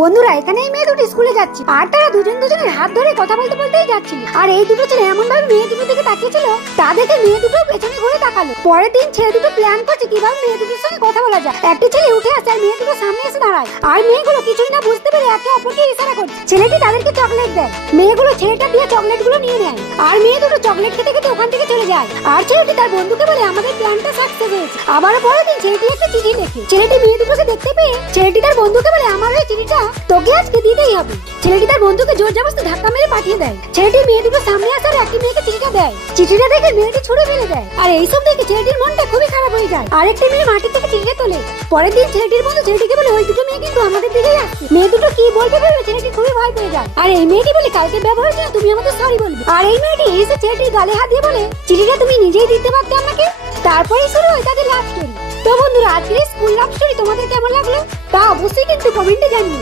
বন্ধুরা এখানে এই মেয়ে দুটো স্কুলে যাচ্ছে আর তারা দুজনের হাত ধরে কথা বলতে বলতেই যাচ্ছিল। আর এই দুটো ছেলে এমন ভাবে মেয়ে দুটোর দিকে তাকিয়েছিল, তাদেরকে মেয়ে দুটো পেছনে ঘুরে তাকালো। পরের দিন ছেলে দুটো প্ল্যান করছে কিভাবে মেয়ে দুটোর সঙ্গে কথা বলা যায়। একটা ছেলে উঠে আসে আর মেয়ে দুটো সামনে এসে দাঁড়ায়, আর মেয়েগুলো কিছুই না বুঝতে পেরে একে অপরকে ইশারা করছে। ছেলেটি তাদেরকে চকলেট দেয়, মেয়েগুলো ছেলেটা দিয়ে চকলেট গুলো নিয়ে নেয় আর মেয়ে দুটো চকলেট খেতে খেতে ওখান থেকে চলে যায়। আর ছেলেটি তার বন্ধুকে বলে আমাদের প্ল্যানটা সাকসেস হয়েছে। আবারও পরের দিন ছেলেটি একটা চিঠি লেখে। ছেলেটি মেয়ে দুটোকে দেখতে পেয়ে ছেলেটি তার বন্ধুকে বলে আমার ওই চিঠিটা তোকে আজকে দিতেই হবে। ছেলেটি তার বন্ধুকে জোর জবরদস্তি ধাক্কা মেরে পাঠিয়ে দেয়। ছেলেটি মেয়ে দুটো সামনে আসার একটি মেয়েকে চিঠিটা দেয়। চিঠিটা দেখে মেয়েটি ছুড়ে ফেলে দেয়। আর এইসব দেখে ছেলেটির মনটা খুবই খারাপ হয়ে যায়। আর একটি মেয়ে মাটি থেকে চিঠিটা তোলে। পরের দিন ছেলেটির বন্ধু ছেলেটিকে বলে ওই দুটো মেয়ে কিন্তু আমাদের দিকেই আসছে। মেয়ে দুটো কি বলবে ভেবে ছেলেটি খুবই ভয় পেয়ে যায়। আর এই মেয়েটি বলে কালকে ব্যবহার জন্য তুমি আমাদের সরি বলবে। আর এই মেয়েটি এসে ছেলেটির গালে হাত দিয়ে বলে চিঠিটা তুমি নিজেই দিতে পারতে আমাকে। তারপরেই শুরু হয় তাদের লাভ স্টোরি। তো বন্ধুরা আজকের স্কুল লাভ স্টোরি তোমাদের কেমন লাগলো তা অবশ্যই কিন্তু কমেন্টে জানিও।